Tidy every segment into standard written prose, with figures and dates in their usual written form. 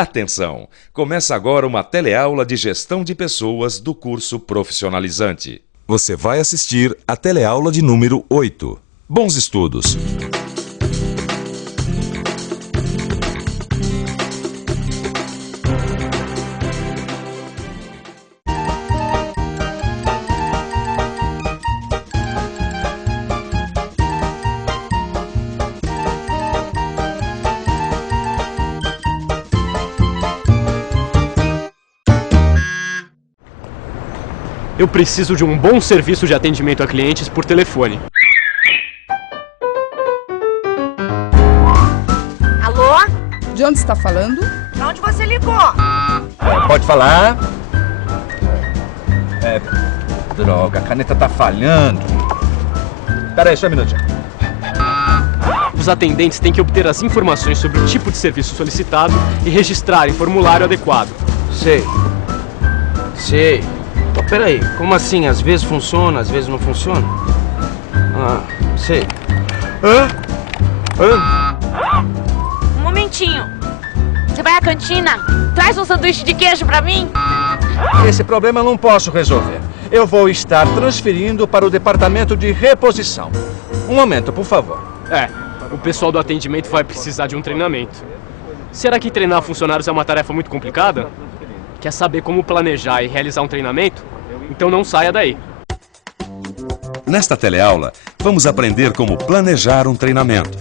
Atenção! Começa agora uma teleaula de gestão de pessoas do curso profissionalizante. Você vai assistir a teleaula de número 8. Bons estudos! Eu preciso de um bom serviço de atendimento a clientes por telefone. Alô? De onde está falando? De onde você ligou? Pode falar? Droga, a caneta tá falhando. Pera aí, só um minutinho. Os atendentes têm que obter as informações sobre o tipo de serviço solicitado e registrar em formulário adequado. Sei. Oh, peraí, como assim? Às vezes funciona, às vezes não funciona? Ah, sei. Um momentinho. Você vai à cantina? Traz um sanduíche de queijo pra mim? Esse problema eu não posso resolver. Eu vou estar transferindo para o departamento de reposição. Um momento, por favor. O pessoal do atendimento vai precisar de um treinamento. Será que treinar funcionários é uma tarefa muito complicada? Quer saber como planejar e realizar um treinamento? Então não saia daí. Nesta teleaula, vamos aprender como planejar um treinamento,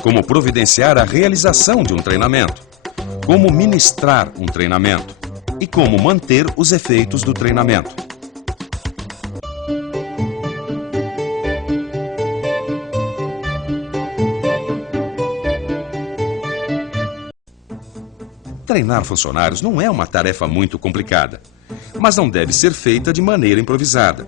como providenciar a realização de um treinamento, como ministrar um treinamento e como manter os efeitos do treinamento. Treinar funcionários não é uma tarefa muito complicada, mas não deve ser feita de maneira improvisada.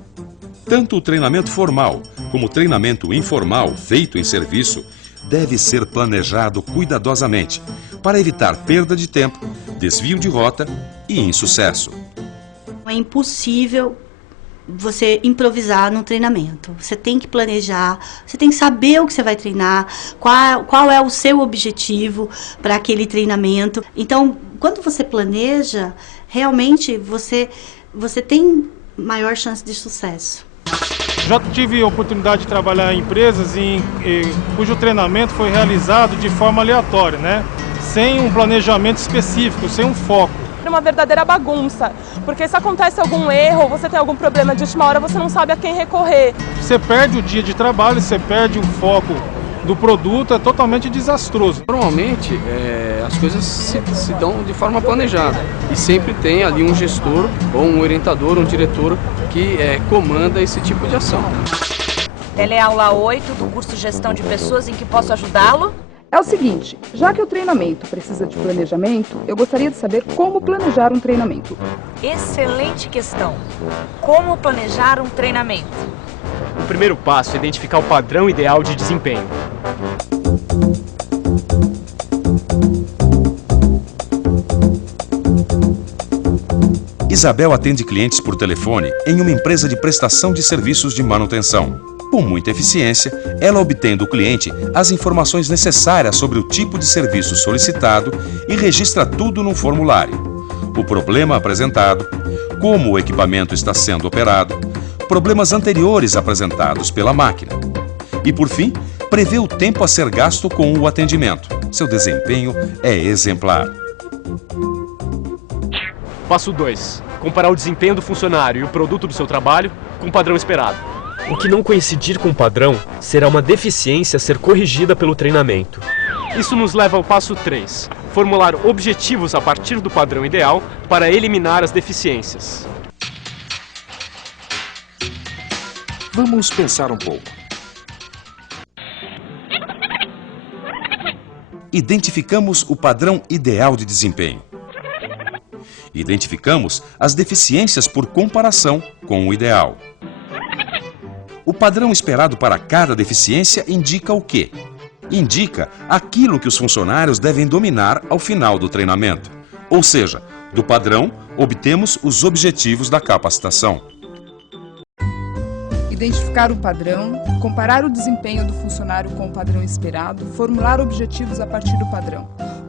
Tanto o treinamento formal como o treinamento informal feito em serviço deve ser planejado cuidadosamente para evitar perda de tempo, desvio de rota e insucesso. É impossível você improvisar no treinamento. Você tem que planejar, você tem que saber o que você vai treinar, qual é o seu objetivo para aquele treinamento. Então, quando você planeja, realmente você tem maior chance de sucesso. Já tive a oportunidade de trabalhar em empresas cujo treinamento foi realizado de forma aleatória, né? Sem um planejamento específico, sem um foco. É uma verdadeira bagunça, porque se acontece algum erro ou você tem algum problema de última hora, você não sabe a quem recorrer. Você perde o dia de trabalho, você perde o foco do produto, é totalmente desastroso. Normalmente, as coisas se dão de forma planejada e sempre tem ali um gestor ou um orientador, um diretor que comanda esse tipo de ação. Teleaula 8 do curso Gestão de Pessoas, em que posso ajudá-lo? É o seguinte, já que o treinamento precisa de planejamento, eu gostaria de saber como planejar um treinamento. Excelente questão. Como planejar um treinamento? O primeiro passo é identificar o padrão ideal de desempenho. Isabel atende clientes por telefone em uma empresa de prestação de serviços de manutenção. Com muita eficiência, ela obtém do cliente as informações necessárias sobre o tipo de serviço solicitado e registra tudo num formulário. O problema apresentado, como o equipamento está sendo operado, problemas anteriores apresentados pela máquina. E, por fim, prevê o tempo a ser gasto com o atendimento. Seu desempenho é exemplar. Passo 2. Comparar o desempenho do funcionário e o produto do seu trabalho com o padrão esperado. O que não coincidir com o padrão será uma deficiência a ser corrigida pelo treinamento. Isso nos leva ao passo 3. Formular objetivos a partir do padrão ideal para eliminar as deficiências. Vamos pensar um pouco. Identificamos o padrão ideal de desempenho. Identificamos as deficiências por comparação com o ideal. O padrão esperado para cada deficiência indica o quê? Indica aquilo que os funcionários devem dominar ao final do treinamento. Ou seja, do padrão, obtemos os objetivos da capacitação. Identificar o padrão, comparar o desempenho do funcionário com o padrão esperado, formular objetivos a partir do padrão.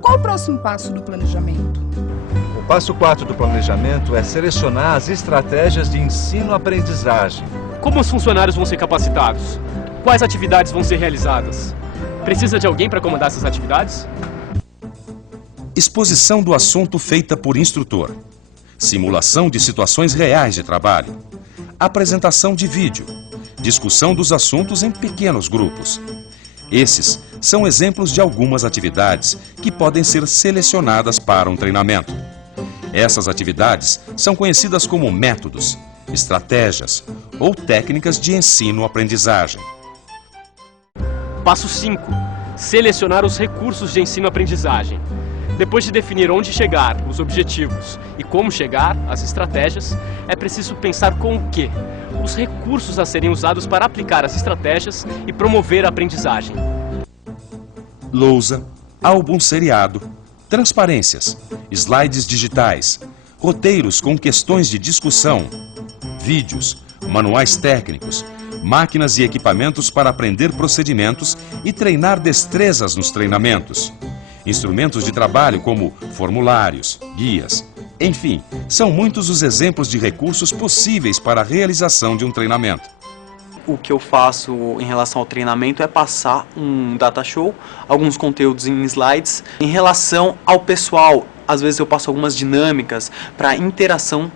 Qual o próximo passo do planejamento? O passo 4 do planejamento é selecionar as estratégias de ensino-aprendizagem. Como os funcionários vão ser capacitados? Quais atividades vão ser realizadas? Precisa de alguém para comandar essas atividades? Exposição do assunto feita por instrutor. Simulação de situações reais de trabalho. Apresentação de vídeo. Discussão dos assuntos em pequenos grupos. Esses são exemplos de algumas atividades que podem ser selecionadas para um treinamento. Essas atividades são conhecidas como métodos, estratégias ou técnicas de ensino-aprendizagem. Passo 5. Selecionar os recursos de ensino-aprendizagem. Depois de definir onde chegar, os objetivos e como chegar, as estratégias, é preciso pensar com o quê? Os recursos a serem usados para aplicar as estratégias e promover a aprendizagem. Lousa, álbum seriado, transparências, slides digitais, roteiros com questões de discussão, vídeos, manuais técnicos, máquinas e equipamentos para aprender procedimentos e treinar destrezas nos treinamentos. Instrumentos de trabalho como formulários, guias, enfim, são muitos os exemplos de recursos possíveis para a realização de um treinamento. O que eu faço em relação ao treinamento é passar um data show, alguns conteúdos em slides. Em relação ao pessoal, às vezes eu passo algumas dinâmicas para interação.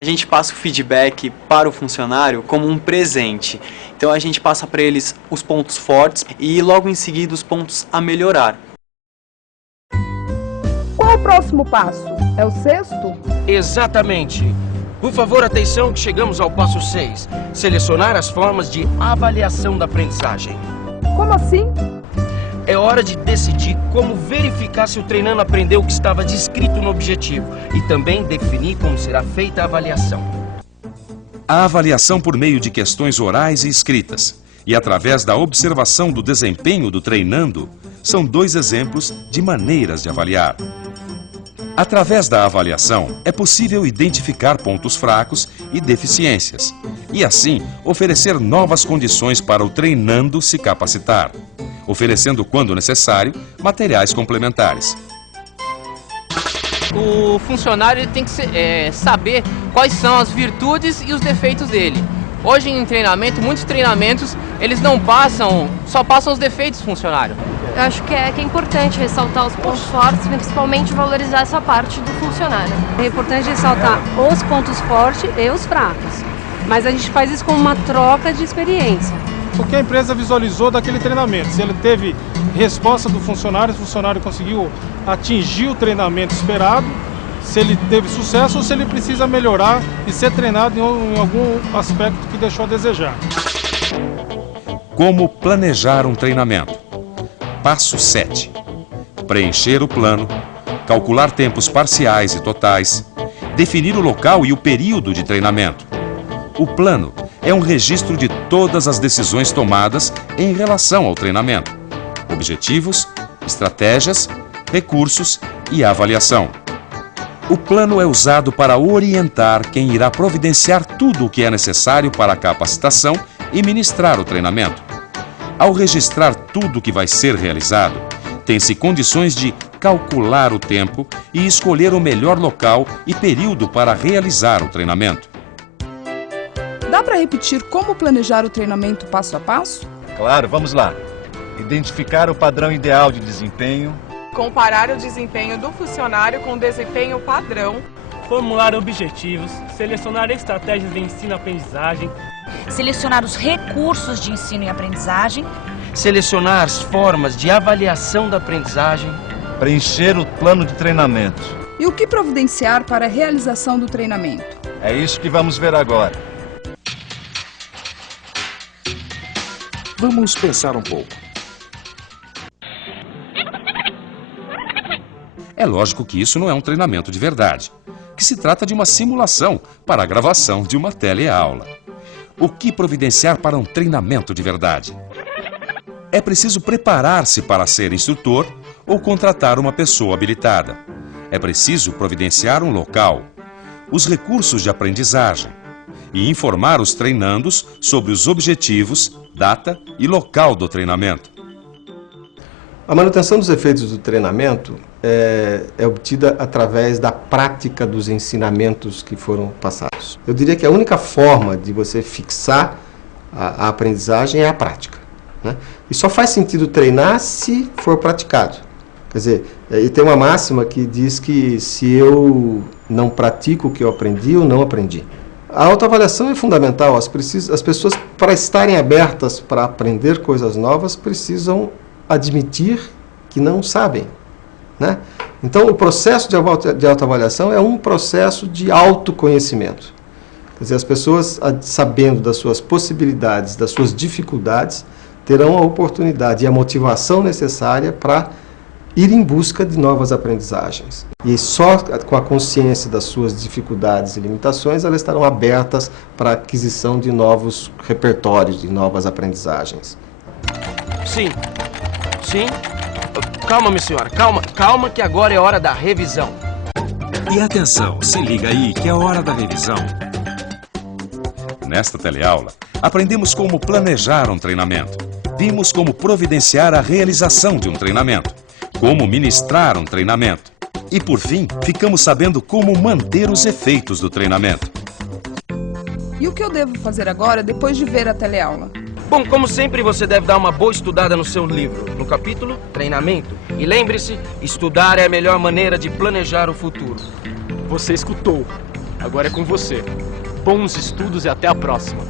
A gente passa o feedback para o funcionário como um presente. Então a gente passa para eles os pontos fortes e logo em seguida os pontos a melhorar. Qual o próximo passo? É o 6º? Exatamente. Por favor, atenção que chegamos ao passo 6. Selecionar as formas de avaliação da aprendizagem. Como assim? É hora de decidir como verificar se o treinando aprendeu o que estava descrito no objetivo e também definir como será feita a avaliação. A avaliação por meio de questões orais e escritas e através da observação do desempenho do treinando são 2 exemplos de maneiras de avaliar. Através da avaliação, é possível identificar pontos fracos e deficiências, e assim oferecer novas condições para o treinando se capacitar, oferecendo, quando necessário, materiais complementares. O funcionário tem que saber quais são as virtudes e os defeitos dele. Hoje em treinamento, muitos treinamentos, eles não passam, só passam os defeitos do funcionário. Eu acho que é importante ressaltar os pontos fortes, principalmente valorizar essa parte do funcionário. É importante ressaltar os pontos fortes e os fracos, mas a gente faz isso como uma troca de experiência. O que a empresa visualizou daquele treinamento, se ele teve resposta do funcionário, se o funcionário conseguiu atingir o treinamento esperado, se ele teve sucesso ou se ele precisa melhorar e ser treinado em algum aspecto que deixou a desejar. Como planejar um treinamento? Passo 7. Preencher o plano, calcular tempos parciais e totais, definir o local e o período de treinamento. O plano é um registro de todas as decisões tomadas em relação ao treinamento, objetivos, estratégias, recursos e avaliação. O plano é usado para orientar quem irá providenciar tudo o que é necessário para a capacitação e ministrar o treinamento. Ao registrar tudo o que vai ser realizado, tem-se condições de calcular o tempo e escolher o melhor local e período para realizar o treinamento. Dá para repetir como planejar o treinamento passo a passo? Claro, vamos lá. Identificar o padrão ideal de desempenho. Comparar o desempenho do funcionário com o desempenho padrão. Formular objetivos, selecionar estratégias de ensino-aprendizagem. Selecionar os recursos de ensino e aprendizagem. Selecionar as formas de avaliação da aprendizagem. Preencher o plano de treinamento. E o que providenciar para a realização do treinamento? É isso que vamos ver agora. Vamos pensar um pouco. É lógico que isso não é um treinamento de verdade, que se trata de uma simulação para a gravação de uma teleaula. O que providenciar para um treinamento de verdade? É preciso preparar-se para ser instrutor ou contratar uma pessoa habilitada. É preciso providenciar um local, os recursos de aprendizagem e informar os treinandos sobre os objetivos, data e local do treinamento. A manutenção dos efeitos do treinamento é obtida através da prática dos ensinamentos que foram passados. Eu diria que a única forma de você fixar a aprendizagem é a prática, né? E só faz sentido treinar se for praticado. Quer dizer, e tem uma máxima que diz que se eu não pratico o que eu aprendi, eu não aprendi. A autoavaliação é fundamental. As pessoas, para estarem abertas para aprender coisas novas, precisam admitir que não sabem, né? Então, o processo de autoavaliação é um processo de autoconhecimento. Quer dizer, as pessoas, sabendo das suas possibilidades, das suas dificuldades, terão a oportunidade e a motivação necessária para ir em busca de novas aprendizagens. E só com a consciência das suas dificuldades e limitações, elas estarão abertas para a aquisição de novos repertórios, de novas aprendizagens. Sim. Sim. Calma, minha senhora. Calma que agora é hora da revisão. E atenção, se liga aí que é hora da revisão. Nesta teleaula, aprendemos como planejar um treinamento. Vimos como providenciar a realização de um treinamento. Como ministrar um treinamento. E, por fim, ficamos sabendo como manter os efeitos do treinamento. E o que eu devo fazer agora depois de ver a teleaula? Bom, como sempre, você deve dar uma boa estudada no seu livro, no capítulo Treinamento. E lembre-se, estudar é a melhor maneira de planejar o futuro. Você escutou. Agora é com você. Bons estudos e até a próxima.